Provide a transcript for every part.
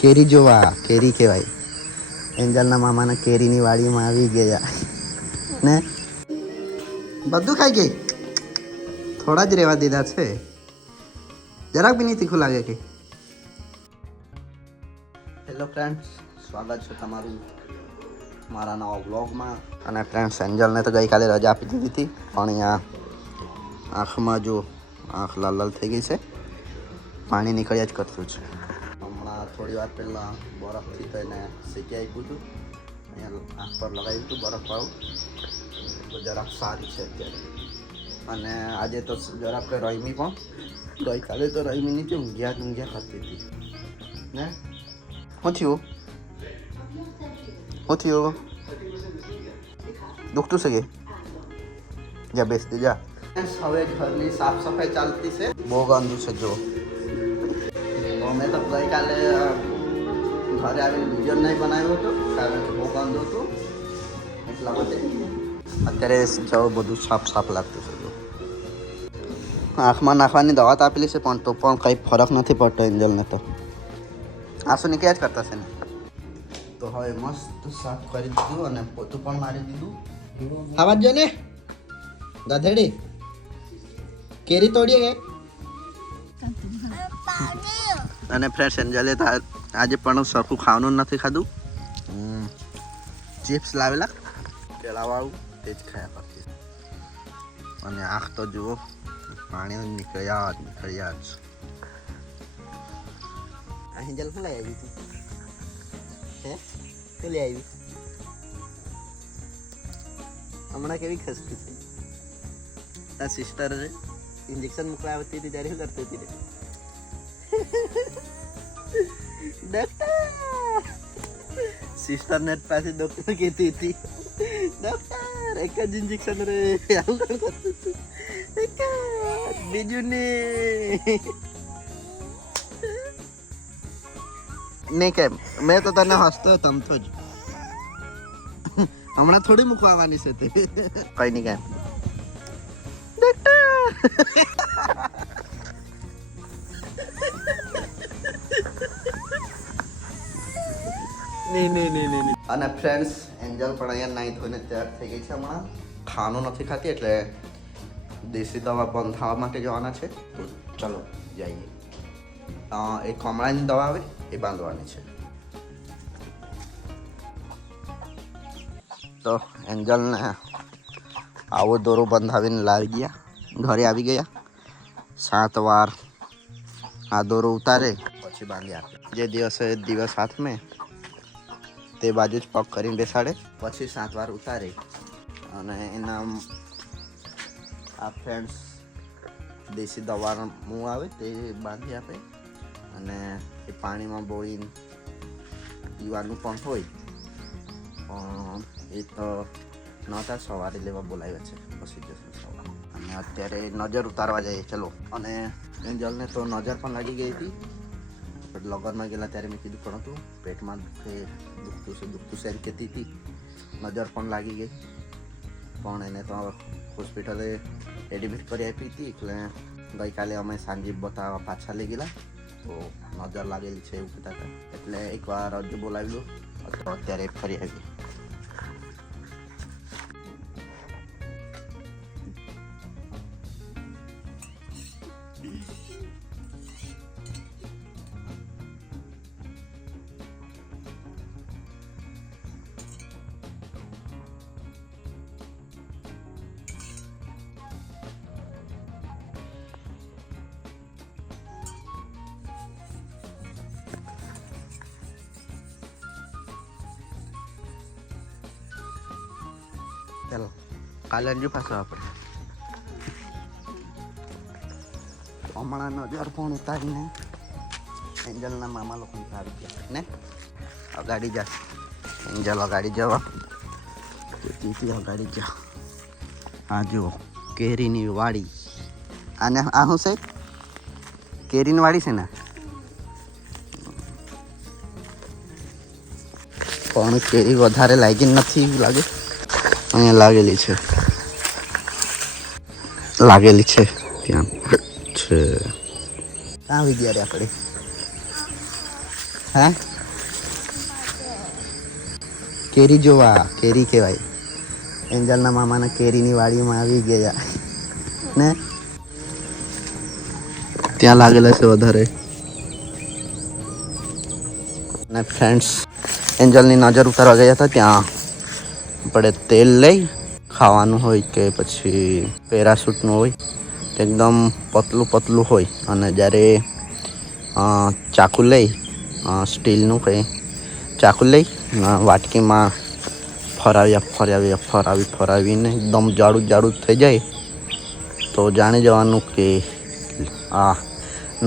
કેરી જોવા, કેરી કહેવાય. એન્જલના મામાના કેરીની વાડીમાં આવી ગયા ને બધું ખાઈ ગઈ. થોડા જ રહેવા દીધા છે. જરાક બી નહીં તીખું લાગે કે. હેલો ફ્રેન્ડ્સ, સ્વાગત છે તમારું મારા નવા વ્લોગમાં. અને ફ્રેન્ડ્સ, એન્જલને તો ગઈકાલે રજા આપી દીધી હતી, પણ અહીંયા આંખમાં જો આંખ લાલ લાલ થઈ ગઈ છે, પાણી નીકળ્યા જ કરતું છે. હમણાં થોડી વાર પહેલાં બરફથી તો એને શેકી આપ્યું હતું, અહીંયા આંખ પર લગાવ્યું હતું બરફવાળું, તો જરાક સારી છે અત્યારે. અને આજે તો જરાક રમી પણ, ગઈકાલે તો રમી નહીં, ઊંઘ્યા કરતી હતી ને. શું થયું? શું થયું? દુખતું છે કે? જા બેસ દે જા. હવે ઘરની સાફ સફાઈ ચાલતી છે. બહુ ગંદુ છે જો. મેં તો ગઈકાલે ઘરે આવીને વિડીયો નહીં બનાવ્યો હતો, કારણ કે બહુ ગંદુ હતું એટલા માટે. અત્યારે જવું બધું સાફ લાગતું છે જો. આંખમાં નાખવાની દવા તો આપેલી છે, પણ તો પણ કંઈ ફરક નથી પડતો એન્જલને. તો આંસુ નીકળ્યા જ કરતા છે ને. તો હવે મસ્ત સાફ કરી દીધું અને પોતું પણ મારી દીધું. આવાજ જો ને ગધેડી, કેરી તોડીએ કે. અને ફ્રેન્ડ્સ, એન્જલે આજે પણ સરખું ખાવાનું નથી ખાધું. ચિપ્સ લાવેલા કેળાવાળું, તે જ ખાયા કરતી. અને આંખ તો જુઓ, પાણી નીકળ્યા જ. એન્જલ શું લઈ આવી તું? હે, શું લઈ આવી? હમણાં કેવી ખસતી છે તાર સિસ્ટર? ઇન્જેક્શન મૂકવા આવતી હતી ત્યારે શું કરતી હતી? ડોક્ટર, સિસ્ટર ને પાસે ડોક્ટર કહેતી હતી, ડોક્ટર એક જ ઇન્જેક્શન રે. આવું કોણ કરતું હતું? બીજું નહીં કેમ? મેં તો તને હસતો તમતો જ. હમણાં થોડી મૂકવા આવવાની છે તે. કઈ નહીં કેમ નહીં. અને ફ્રેન્ડ્સ, એન્જલ પણ અહીંયા નાહી ધોઈને તૈયાર થઈ ગઈ છે. હમણાં ખાવાનું નથી ખાતી, એટલે દેશી દવા બંધ થવા માટે જવાના છે. તો ચલો જઈએ. એ કમળાની દવા આવે એ બાંધવાની છે. તો એન્જલને આવો દોરો બંધાવીને લાવી ગયા, ઘરે આવી ગયા. 7 વાર આ દોરો ઉતારે પછી બાંધી આપે. જે દિવસ હાથમાં તે બાજુ જ પગ કરીને બેસાડે, પછી 7 વાર ઉતારે. અને એના આ ફ્રેન્ડ્સ દેશી દવાનું આવે તે બાંધી આપે. અને એ પાણીમાં બોળીને પીવાનું પણ હોય, પણ એ તો નહોતા, સવારે લેવા બોલાવ્યા છે, પછી જશું સવારે. અને અત્યારે નજર ઉતારવા જઈએ ચલો. અને એન્જલને તો નજર પણ લાગી ગઈ હતી. લગનમાં ગયેલા ત્યારે મેં કીધું પણ હતું પેટમાં દુખતું છે એમ કહેતી હતી. નજર પણ લાગી ગઈ, પણ એને તો હોસ્પિટલે એડમિટ કરી આપી હતી. એટલે ગઈકાલે અમે સાંજે બતાવવા પાછા લઈ ગયેલા, તો નજર લાગેલી છે એવું કહેતા હતા. એટલે એકવાર હજુ બોલાવી લો, અત્યારે ફરી આવી. ચાલો કાલે અંજુ પાછો આપણે હમણાં નજર પણ ઉતારીને એન્જલના મામા લોકો આવી ગયા ને. અગાડી જા એન્જલ, અગાડી જવા તેથી અગાડી જા. આ જુઓ કેરીની વાડી. આને આ શું છે? કેરીની વાડી છે ને. પણ કેરી વધારે લાગી નથી લાગે. અહીંયા લાગેલી છે ત્યાં છે. આવી ગયા રે આપણે. હા કેરી જોવા કેરી કહેવાય. એન્જલના મામાના કેરીની વાડીમાં આવી ગયા ને ત્યાં લાગેલા છે વધારે. અને ફ્રેન્ડ્સ એન્જલની નજર ઉતારવા ગયા હતા. ત્યાં આપણે તેલ લઈ ખાવાનું હોય કે પછી પેરાશૂટનું હોય એકદમ પતલું પતલું હોય અને જ્યારે ચાકુ લઈ સ્ટીલનું કંઈ ચાકુ લઈ વાટકીમાં ફરાવીને એકદમ જાડું જાડું થઈ જાય તો જાણી જવાનું કે આ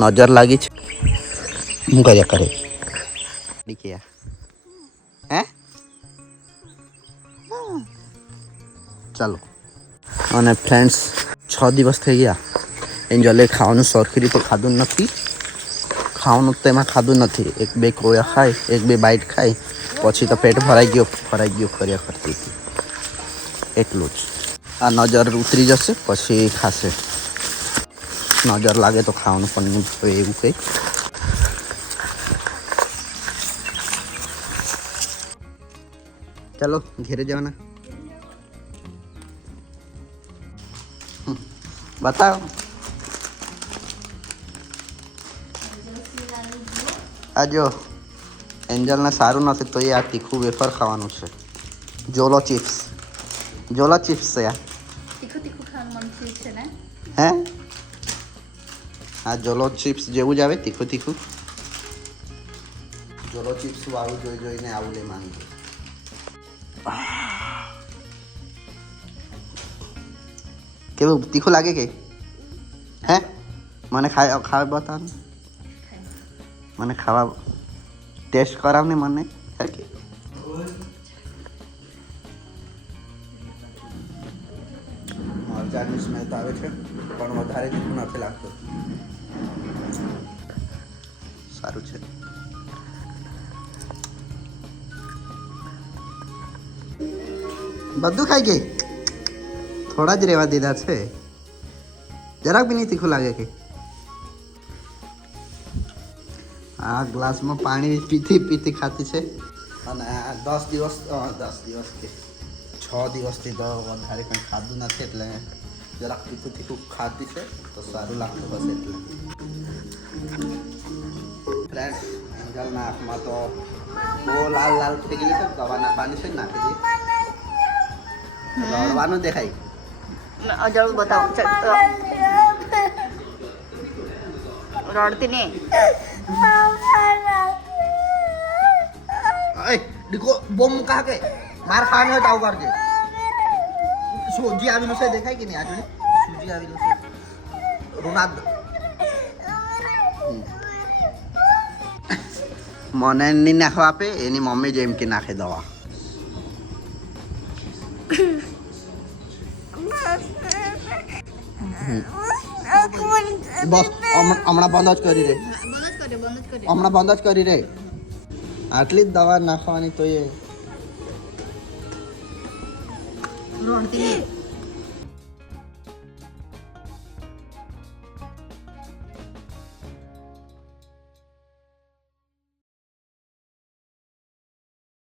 નજર લાગી છે. હું કર્યા કરે હે ચાલો. અને ફ્રેન્ડ્સ 6 દિવસ થઈ ગયા એન્જલે ખાવાનું સરખી રીતે ખાધું નથી. ખાવાનું તો એમાં ખાધું નથી. 1-2 કોયા ખાય 1-2 બાઈટ ખાય પછી તો પેટ ભરાઈ ગયો કર્યા કરતી હતી. એટલું જ. આ નજર ઉતરી જશે પછી ખાશે. નજર લાગે તો ખાવાનું પણ નહીં હોય એવું કંઈ. ચાલો ઘેરે જવાના. બતાવો આ જો એન્જલને સારું નથી તો એ આ તીખું વેફર ખાવાનું છે. જોલો ચિપ્સ છે આ. તીખું ખાવાનું મન થયું છે ને. હે આ જોલો ચિપ્સ જેવું જ આવે તીખું. જોલો ચિપ્સ વાળું જોઈને આવું લે માંગુ. કેવું તીખું લાગે કે હે મને ખાવા બતાવ. મને ખાવા ટેસ્ટ કરાવ ને મને કે મરચાંની સ્મેલ તો આવે છે પણ વધારે તીખું નથી લાગતું. સારું છે. બધું ખાઈ ગઈ. થોડા જ રહેવા દીધા છે. જરાક બી નહીં તીખું લાગે કે. આ ગ્લાસમાં પાણી પીતી ખાતી છે. અને 10 દિવસ કે 6 દિવસથી તો વધારે કંઈ ખાધું નથી એટલે જરાક તીખું ખાતી છે તો સારું લાગતું હશે એટલે. ફ્રેન્ડ એન્જલના આંખમાં તો બહુ લાલ થઈ ગયેલી છે. દવા નાખવાની છે નાખી દે. રડવાનું દેખાય. અજળ બતાવો રડતી નહીં. દીકો બોમ કા કે માર ખાવાનું હોય તો આવું કરજે. સૂજી આવેલું છે દેખાય કે નહીં? આ જોડે સૂજી આવેલું છે. રોનાલ્ડ મને નહીં નાખવા આપે એની મમ્મી જેમ કે નાખે દવા. બસ હમણાં બંધ જ કરી દે. હમણાં બંધ જ કરી દે. આટલી જ દવા નાખવાની તો એ રોણતી નહીં.